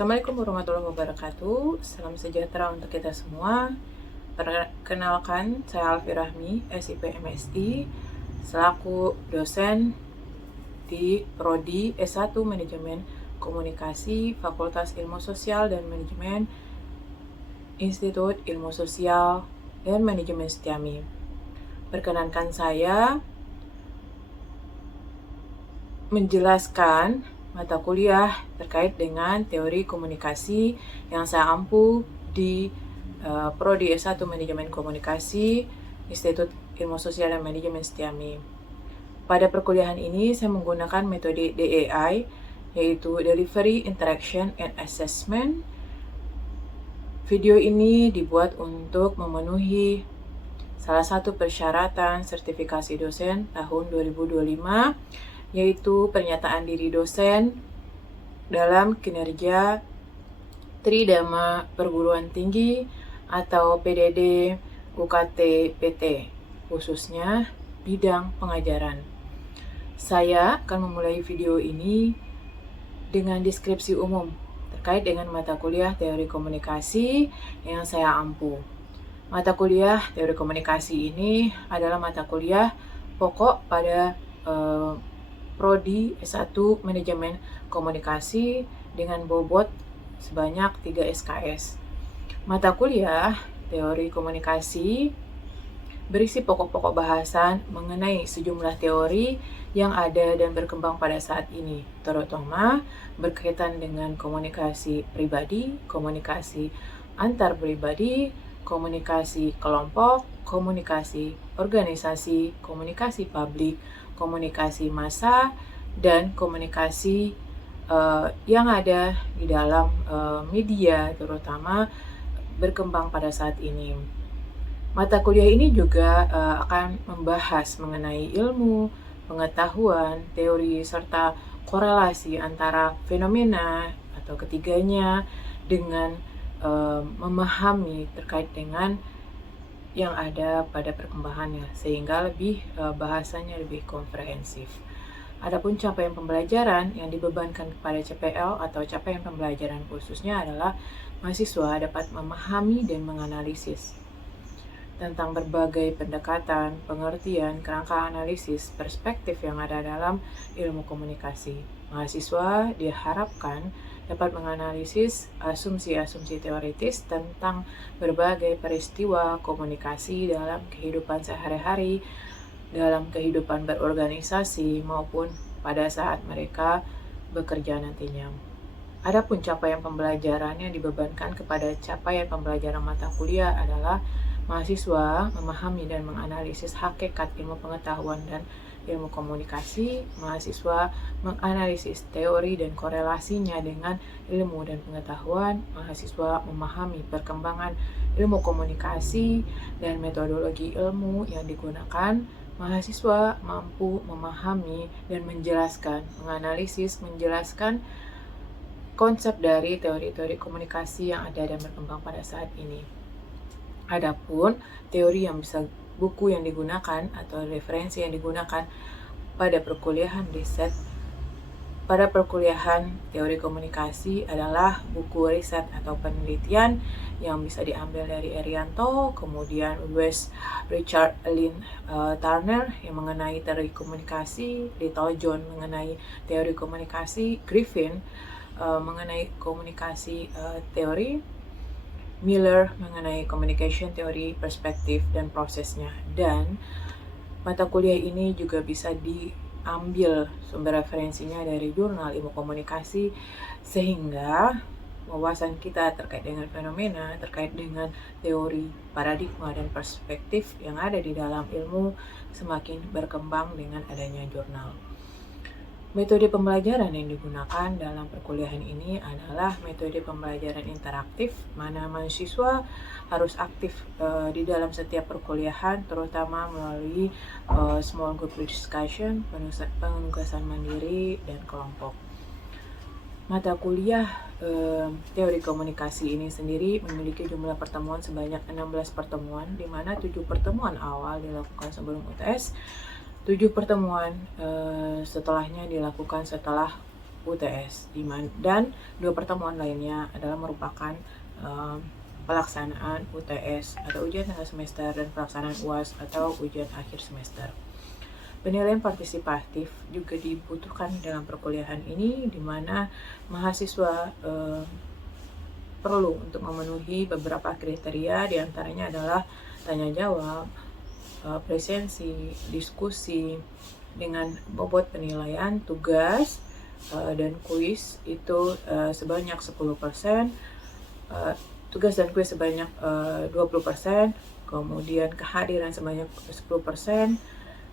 Assalamualaikum warahmatullahi wabarakatuh. Salam sejahtera untuk kita semua. Perkenalkan, saya Alfi Rahmi, SIP MSI, selaku dosen di Prodi S1 Manajemen Komunikasi, Fakultas Ilmu Sosial dan Manajemen, Institut Ilmu Sosial dan Manajemen Setiami. Perkenankan saya menjelaskan mata kuliah terkait dengan teori komunikasi yang saya ampu di Prodi S1 Manajemen Komunikasi, Institut Ilmu Sosial dan Manajemen Setiami. Pada perkuliahan ini saya menggunakan metode DEI, yaitu Delivery, Interaction, and Assessment. Video ini dibuat untuk memenuhi salah satu persyaratan sertifikasi dosen tahun 2025, yaitu pernyataan diri dosen dalam kinerja Tridharma Perguruan Tinggi atau PDD UKT PT, khususnya bidang pengajaran. Saya akan memulai video ini dengan deskripsi umum terkait dengan mata kuliah teori komunikasi yang saya ampu. Mata kuliah teori komunikasi ini adalah mata kuliah pokok pada Prodi S1 Manajemen Komunikasi dengan bobot sebanyak 3 SKS. Mata kuliah teori komunikasi berisi pokok-pokok bahasan mengenai sejumlah teori yang ada dan berkembang pada saat ini, terutama berkaitan dengan komunikasi pribadi, komunikasi antar pribadi, komunikasi kelompok, komunikasi organisasi, komunikasi publik, komunikasi massa, dan komunikasi yang ada di dalam media, terutama berkembang pada saat ini. Mata kuliah ini juga akan membahas mengenai ilmu, pengetahuan, teori, serta korelasi antara fenomena atau ketiganya dengan memahami terkait dengan yang ada pada perkembangannya, sehingga bahasanya lebih komprehensif. Adapun capaian pembelajaran yang dibebankan kepada CPL atau capaian pembelajaran khususnya adalah mahasiswa dapat memahami dan menganalisis tentang berbagai pendekatan, pengertian, kerangka analisis, perspektif yang ada dalam ilmu komunikasi. Mahasiswa diharapkan dapat menganalisis asumsi-asumsi teoritis tentang berbagai peristiwa komunikasi dalam kehidupan sehari-hari, dalam kehidupan berorganisasi, maupun pada saat mereka bekerja nantinya. Adapun capaian pembelajaran yang dibebankan kepada capaian pembelajaran mata kuliah adalah mahasiswa memahami dan menganalisis hakikat ilmu pengetahuan dan ilmu komunikasi. Mahasiswa menganalisis teori dan korelasinya dengan ilmu dan pengetahuan. Mahasiswa memahami perkembangan ilmu komunikasi dan metodologi ilmu yang digunakan. Mahasiswa mampu memahami dan menjelaskan, menganalisis, menjelaskan konsep dari teori-teori komunikasi yang ada dan berkembang pada saat ini. Adapun teori yang bisa buku yang digunakan atau referensi yang digunakan pada perkuliahan riset, pada perkuliahan teori komunikasi adalah buku riset atau penelitian yang bisa diambil dari Erianto, kemudian West Richard Lynn Turner yang mengenai teori komunikasi, Little John mengenai teori komunikasi, Griffin mengenai komunikasi teori, Miller mengenai communication teori, perspektif, dan prosesnya. Dan mata kuliah ini juga bisa diambil sumber referensinya dari jurnal ilmu komunikasi, sehingga wawasan kita terkait dengan fenomena, terkait dengan teori, paradigma, dan perspektif yang ada di dalam ilmu semakin berkembang dengan adanya jurnal. Metode pembelajaran yang digunakan dalam perkuliahan ini adalah metode pembelajaran interaktif, mana mahasiswa harus aktif di dalam setiap perkuliahan, terutama melalui small group discussion, penugasan mandiri, dan kelompok. Mata kuliah teori komunikasi ini sendiri memiliki jumlah pertemuan sebanyak 16 pertemuan, di mana 7 pertemuan awal dilakukan sebelum UTS, 7 pertemuan setelahnya dilakukan setelah UTS, dan 2 pertemuan lainnya adalah merupakan pelaksanaan UTS atau ujian tengah semester dan pelaksanaan UAS atau ujian akhir semester. Penilaian partisipatif juga dibutuhkan dalam perkuliahan ini, di mana mahasiswa perlu untuk memenuhi beberapa kriteria, diantaranya adalah tanya jawab, presensi, diskusi, dengan bobot penilaian tugas dan kuis itu sebanyak 10%, tugas dan kuis sebanyak 20%, kemudian kehadiran sebanyak 10%,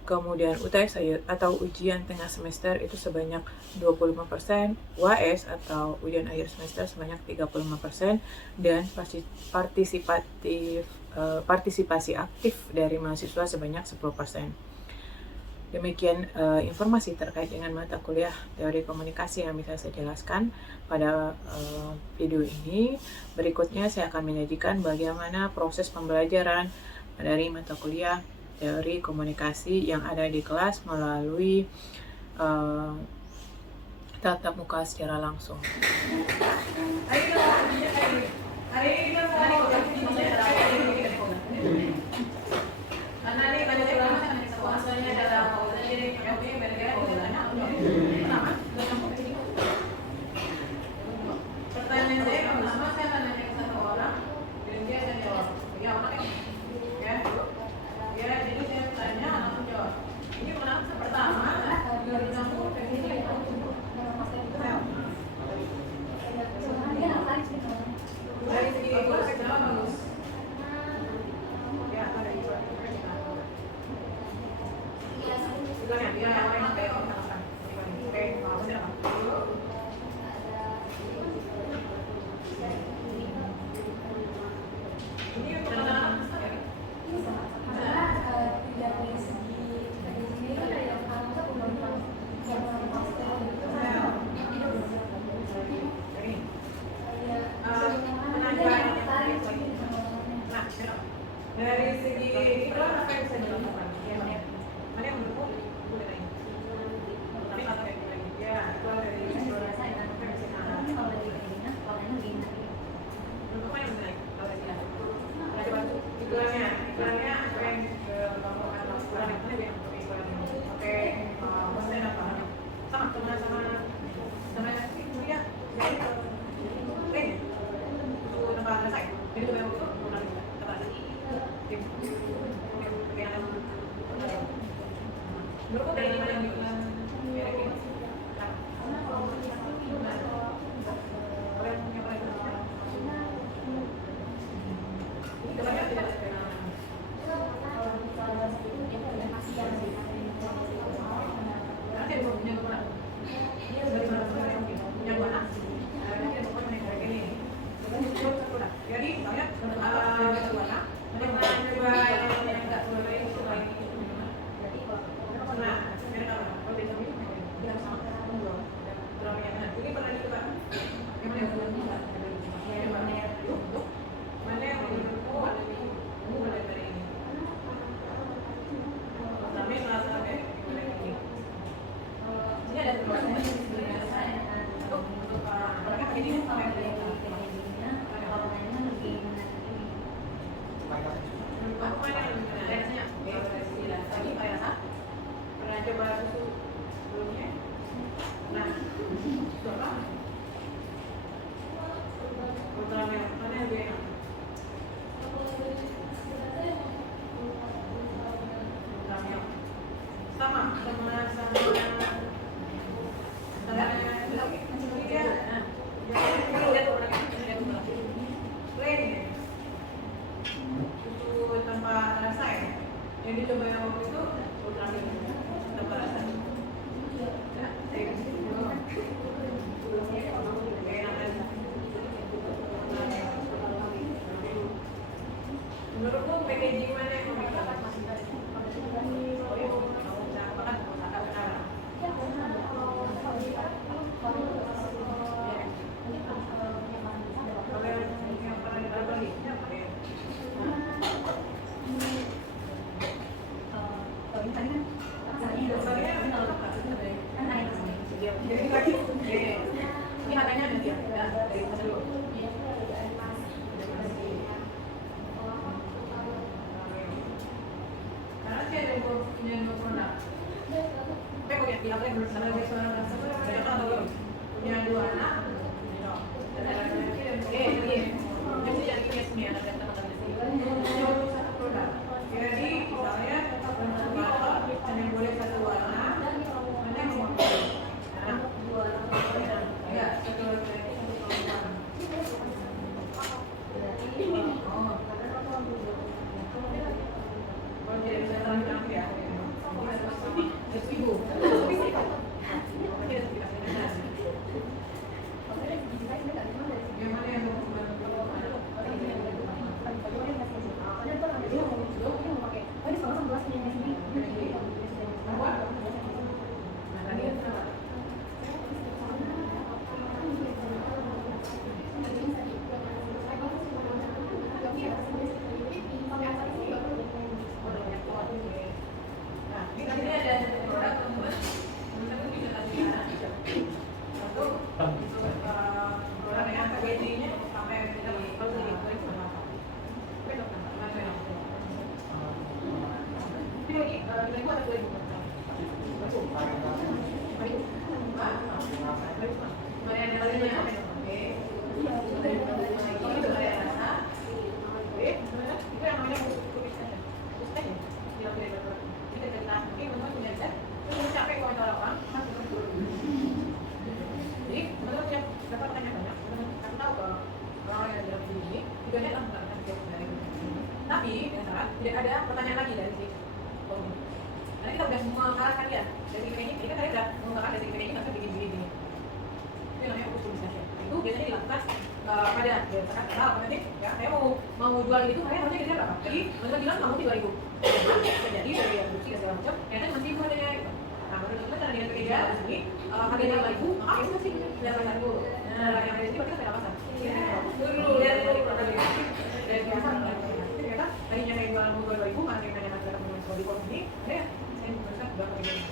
kemudian UTS atau ujian tengah semester itu sebanyak 25%, UAS atau ujian akhir semester sebanyak 35%, dan partisipasi aktif dari mahasiswa sebanyak 10%. Demikian informasi terkait dengan mata kuliah teori komunikasi yang bisa saya jelaskan pada video ini. Berikutnya saya akan menyajikan bagaimana proses pembelajaran dari mata kuliah teori komunikasi yang ada di kelas melalui tatap muka secara langsung. Pertanyaan saya pertama, saya tanya ke satu orang, dan dia saya jawab. Ya, ya, jadi saya tanya langsung jawab. Ini kenapa? Pertama, dari segi bagus, kenapa bagus? Ya, ada itu. Silakan, ya, yang lain silakan. Oke, mau silakan. Ini pertanyaan dari segi iklan apa yang bisa dilakukan? Mana yang menurutmu boleh naik? Tapi nggak tahu yang lagi. Ya, iklan dari eksplorasi apa yang bisa menurut mana yang bisa naik? Kalau dari sini, coba iklannya apa yang kamu akan lakukan? Mana yang untuk iklan? Oke, maksudnya apa? Sama kuliah. Jadi lain. Untuk tempat selesai. Jadi itu memang itu tempat selesai. Menurutku dari mana yang diulang kira-kira? Ini kebanyakan tidak sebenarnya. Nanti ada punya kemana? Dari mana punya mana? Nanti ada pokoknya kayak gini. Jadi saya mana? Coba yang nggak boleh itu lagi. Nah, sekarang apa? Kalau besok ini yang sama belum. Berapa yang mana? Ini pernah dicoba. Yang mana yang belum bisa? Yang mana yang belum? Mana yang belum? Oh, ada ini. Ini mulai dari ini. Sampai selasa kayak mulai ini. Ini ada berapa? Untuk mereka ini sampai aku mana yang biasanya tadi Pak Yasa pernah coba susu sebelumnya. Nah, susu apa? Ultramilk mana yang lebih enak? Ultramilk sama susu tanpa rasa ya? Yang dicoba yang waktu itu ultramilk tanpa rasa. Ya, saya menurutmu packaging mana yang lebih bagus? Jadi lagi Ini harganya nanti ya, dari mana dulu? Karena saya ada punya produk. Tapi kok ya, di apa yang bersama punya 2 anak. Jadi misalnya hanya boleh 1 warna, mana yang mau ya, 1 warna. Kalau tidak bisa terlalu canggih ya, ibu. Yang mana yang tapi tidak ada pertanyaan lagi dari sini. Karena kita udah mengarahkan dia dari ini kan tadi udah mengarahkan dari ini nggak bikin begini. Itu namanya optimisasi. Itu biasanya dilakukan pada misalkan nanti ya saya mau jual itu saya harusnya kira berapa? Jadi mereka bilang kamu 3.000. Jadi dari yang bukti dan segala macam, ternyata masih itu harganya itu. Nah menurut kita cara dengan berbeda di sini harganya 5.000, maka itu masih 9.000. Nah yang dari sini berarti kita dapat dulu lihat dulu produk ini dari biasa. Tadinya saya jual mau 2.000, karena saya nanya kalau di pos ini, saya berusaha berapa ini.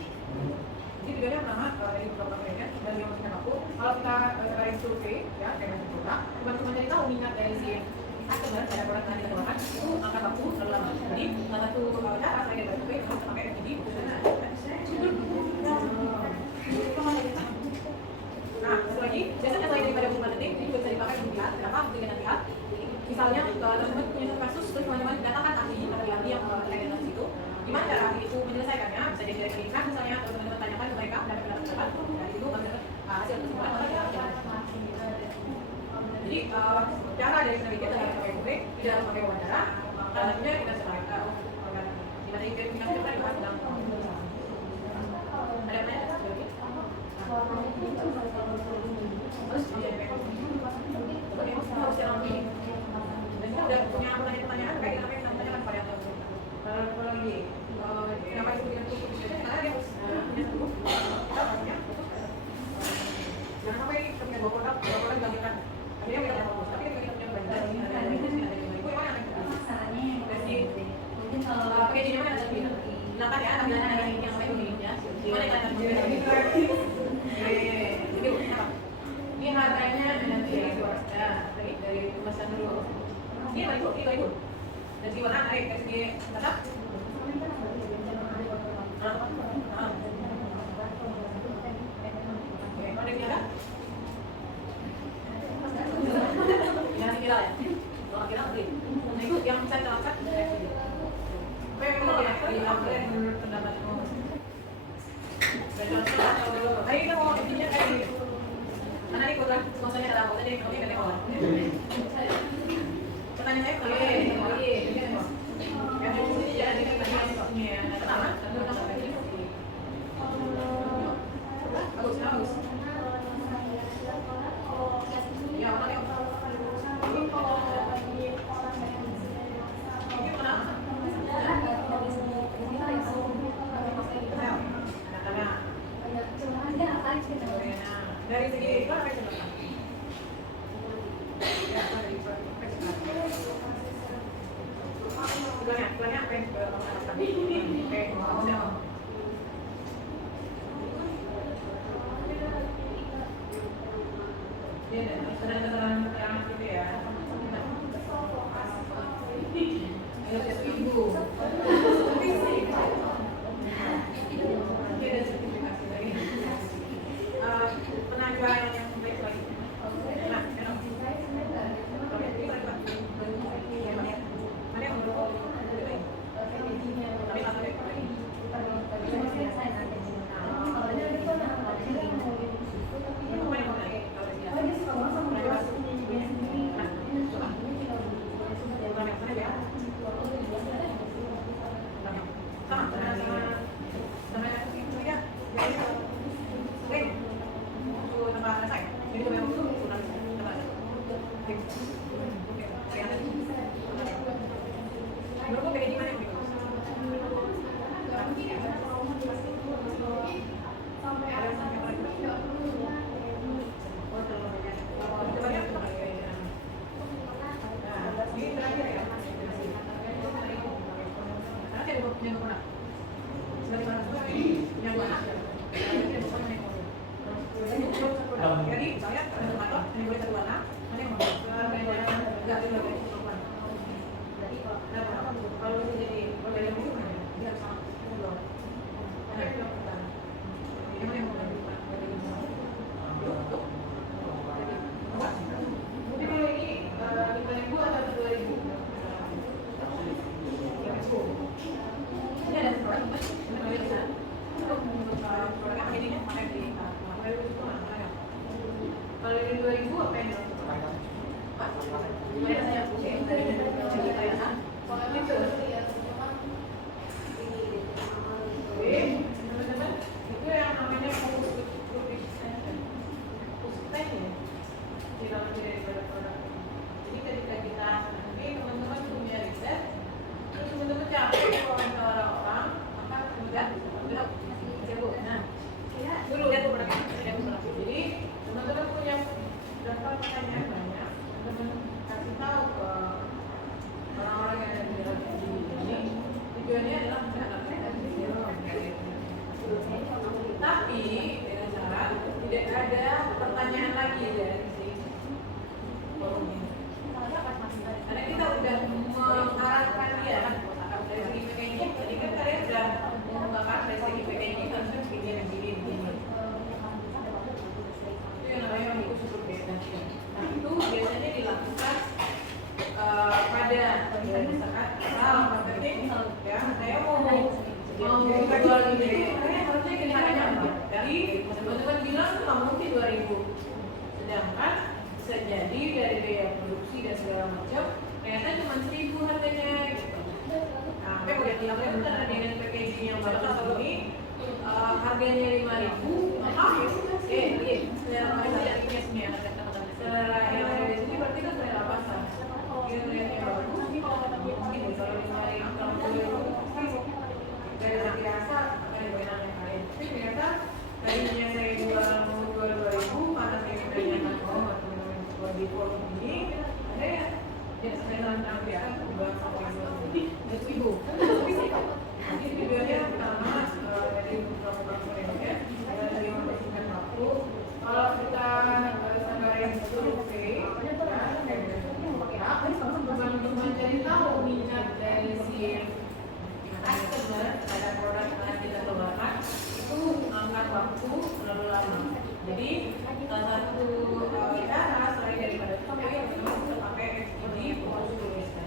Jadi tujuannya pertama dari beberapa mereka dan yang masih aku, kalau kita sekarang survei, ya saya masih produk, teman-teman jadi tahu minat dari si customer pada produk yang kita keluarkan itu akan baku terlalu lama. Jadi salah satu cara saya bersurvei harus pakai FGD. Nah, satu lagi, biasanya selain daripada buku marketing, ini juga bisa dipakai untuk lihat, kenapa untuk dengan lihat. Misalnya teman-teman punya satu kasus, terus teman-teman datangkan ahli yang terkait dengan itu. Gimana cara ahli itu menyelesaikannya? Bisa jadi dari klinik, misalnya teman-teman tanyakan ke mereka pendapat-pendapat, dan itu menurut hasil kesimpulan. Jadi cara dari penelitian dengan pakai survei, tidak harus pakai wawancara. Salah satunya kita sebagai gimana kita dibahas dalam ada pertanyaan lagi? Terus harus jalan ini. Dan kita udah punya pertanyaan kayak apa yang kita tanyakan pada yang kalau lagi kenapa itu tidak cukup biasanya karena dia harus punya cukup kita punya jangan sampai kita punya 2 produk gantikan akhirnya kita punya bagus tapi kita punya banyak ini ada ibu yang mana yang versi mungkin pakai jenis mana ada lebih silakan ya tampilannya ada yang lain begini ya gimana kalian jadi ini harganya nanti dari kemasan dulu. Ini baik. Dari segi warna naik, dari segi tetap. Oke, kalau dari ada? Jangan viral ya. Kalau viral beli. Nah itu yang saya terangkat. Apa yang kamu lihat di upgrade menurut pendapatmu? Dan contoh, hari kita mau intinya kayak gini. Karena ini kurang sponsornya ada apa jadi kami kata kawan. Pertanyaan saya yang di sini jadi pertanyaannya pertama bagus ya mana yang dari segi iklan apa yang iklannya apa yang kesan yang gitu ya. Ayo tes ibu. Nanti ada sertifikasi lagi. Penampilan yang baik lagi. Nah, jadi saya ini boleh satu warna, mana yang mau? Enggak, ini boleh perempuan. Kalau ini jadi boleh yang ini mana? Dia sama. Mana yang perempuan? Ini mana yang mau? Jadi kalau ini 5.000 atau 2.000? Ini ada produk produknya ini mana yang di kalau ini 2.000 apa yang teman-teman itu yang namanya jadi ketika kita nanti teman-teman punya riset terus teman-teman capek wawancara orang maka kemudian dulu lihat beberapa jadi teman-teman punya daftar pertanyaan banyak teman-teman kasih tahu ke orang-orang yang ada di dalam ini tujuannya adalah tapi dengan cara tidak ada pertanyaan lagi dari si forum ini karena kita udah mengarahkan dia dari segi packaging jadi kan kalian sudah mengembangkan dari segi packaging harusnya begini namanya mengikut super beda. Nah itu biasanya dilakukan pada misalkan marketing ya saya mau jual ini harusnya kenyataannya apa? Jadi teman-teman bilang nggak mungkin 2.000 sedangkan bisa jadi dari biaya produksi dan segala macam ternyata cuma 1.000 harganya gitu. Nah tapi udah bilangnya itu karena dengan packaging yang bagus ini harganya 5.000 mahal selera yang ada di sini berarti kan selera pasar yang bagus mungkin kalau dicari dari rasa akan dibayar yang lain tapi ternyata tadinya saya jual 2.000 karena saya sebenarnya nggak mau atau di forum ini ada ya jadi saya lantar ya jual sampai 2.000 jadi videonya pertama dari beberapa mereka dari membersihkan waktu kalau kita sampai survei bukan untuk mencari tahu minat dari si customer terhadap produk yang kita keluarkan itu memakan waktu terlalu lama jadi salah satu cara selain daripada survei yang memang kita pakai ini harus tuliskan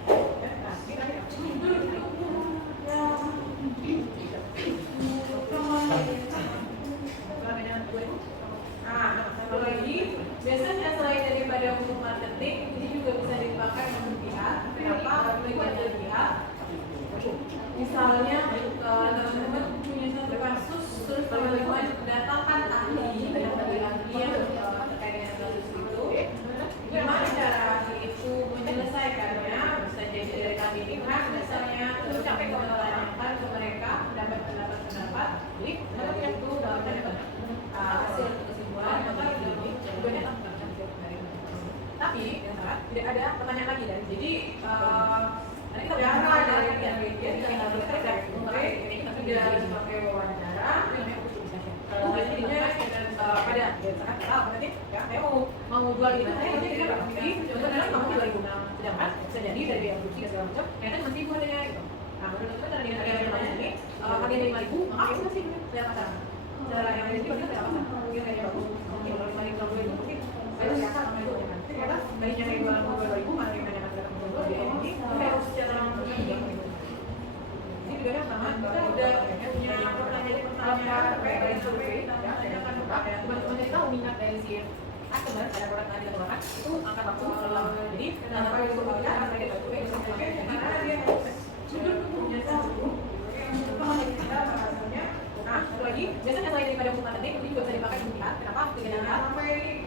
satu lagi biasanya selain daripada untuk marketing ini juga bisa dipakai untuk pihak kenapa bagian pihak misalnya teman-teman punya satu kasus terus teman-teman datangkan ahli yang terkait dengan kasus itu gimana cara ahli itu menyelesaikannya bisa jadi dari kami pihak misalnya terus sampai ke menanyakan ke mereka dapat pendapat jadi itu dalam hasil kesimpulan maka tujuannya tapi tidak ada pertanyaan lagi dan jadi nanti kita bicara dari dia kita tidak pakai wawancara jadinya pada berarti ya saya mau mau jual itu saya harusnya jadi berapa? Jadi sebenarnya kamu 2000, sedangkan bisa jadi dari biaya produksi dan segala macam ternyata cuma 1000 harganya gitu. Nah menurut kita cara dengan harga yang lain ini harganya 5000, maka itu masih saya pasaran. Cara yang lain ini berarti saya pasaran. Mungkin kayak bagus, mungkin kalau 5000 itu mungkin saya siapa sama itu kan. Ternyata tadinya saya jual 2000, malah yang banyak harga tertentu di ini saya harus secara langsung jual. Ini juga sama, kita udah punya pertanyaan terkait dengan survei, dan akan buka teman-teman kita tahu minat dari si customer ada produk yang dikeluarkan itu angkat langsung jadi apa yang disebut kita akan kita survei karena dia sudut tubuhnya nah satu lagi biasanya selain daripada bukan tadi ini juga bisa dipakai untuk lihat kenapa dengan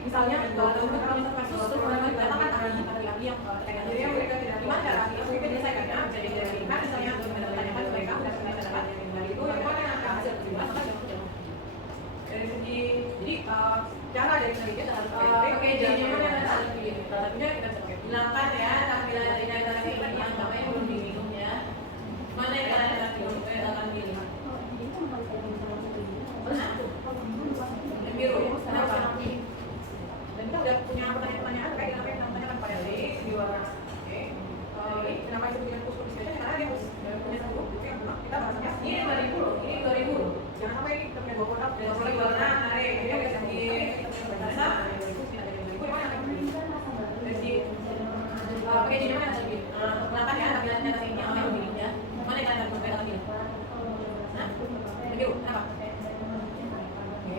misalnya kalau dalam kasus terus orang dikatakan ahli yang terkait dengan mereka tidak gimana cara kita menyelesaikannya bisa jadi dari lihat misalnya untuk menanyakan mereka dan pendapat yang dari itu bagaimana hasil kedua maka jangan dari segi jadi cara dari sedikit oke jadi mana salah satunya kita bilangkan ya tampilan dari data ini yang namanya belum diminumnya mana yang kalian akan minum akan pilih mana yang biru kenapa dan kita udah punya pertanyaan terkait dengan apa yang ditanyakan pada di warna oke kenapa itu dengan khusus discussion karena dia punya satu kita bahasnya ini 2000 loh ini 2000 loh jangan sampai kita punya 2 produk dan mulai warna hari ini kita bisa di bahasa oke jadi mana tadi kenapa ya tampilan data ini apa yang pilihnya mana yang kalian akan pilih nah biru kenapa oke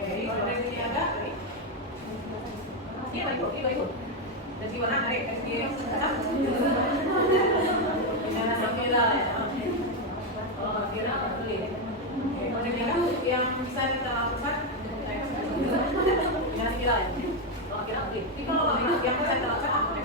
dari sini ada ini baik dari sini warna hari dari sini jangan sampai lah ya kalau kira pilih itu yang bisa kita lakukan jangan kira ya kalau kira pilih tapi kalau yang bisa kita lakukan apa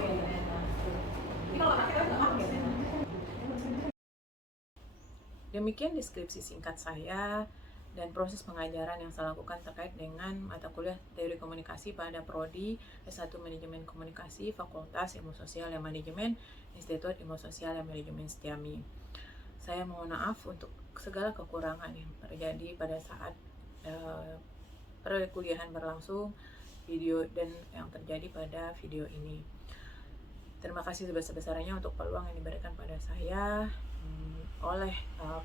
Demikian deskripsi singkat saya dan proses pengajaran yang saya lakukan terkait dengan mata kuliah Teori Komunikasi pada Prodi S1 Manajemen Komunikasi Fakultas Ilmu Sosial dan Manajemen Institut Ilmu Sosial dan Manajemen Setiami. Saya mohon maaf untuk segala kekurangan yang terjadi pada saat perkuliahan berlangsung video dan yang terjadi pada video ini. Terima kasih sebesar-besarnya untuk peluang yang diberikan pada saya oleh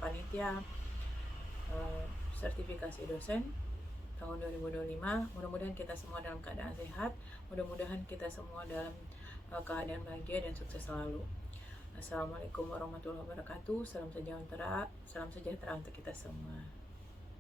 panitia sertifikasi dosen tahun 2025. Mudah-mudahan kita semua dalam keadaan sehat, mudah-mudahan kita semua dalam keadaan bahagia dan sukses selalu. Assalamualaikum warahmatullahi wabarakatuh. Salam sejahtera untuk kita semua.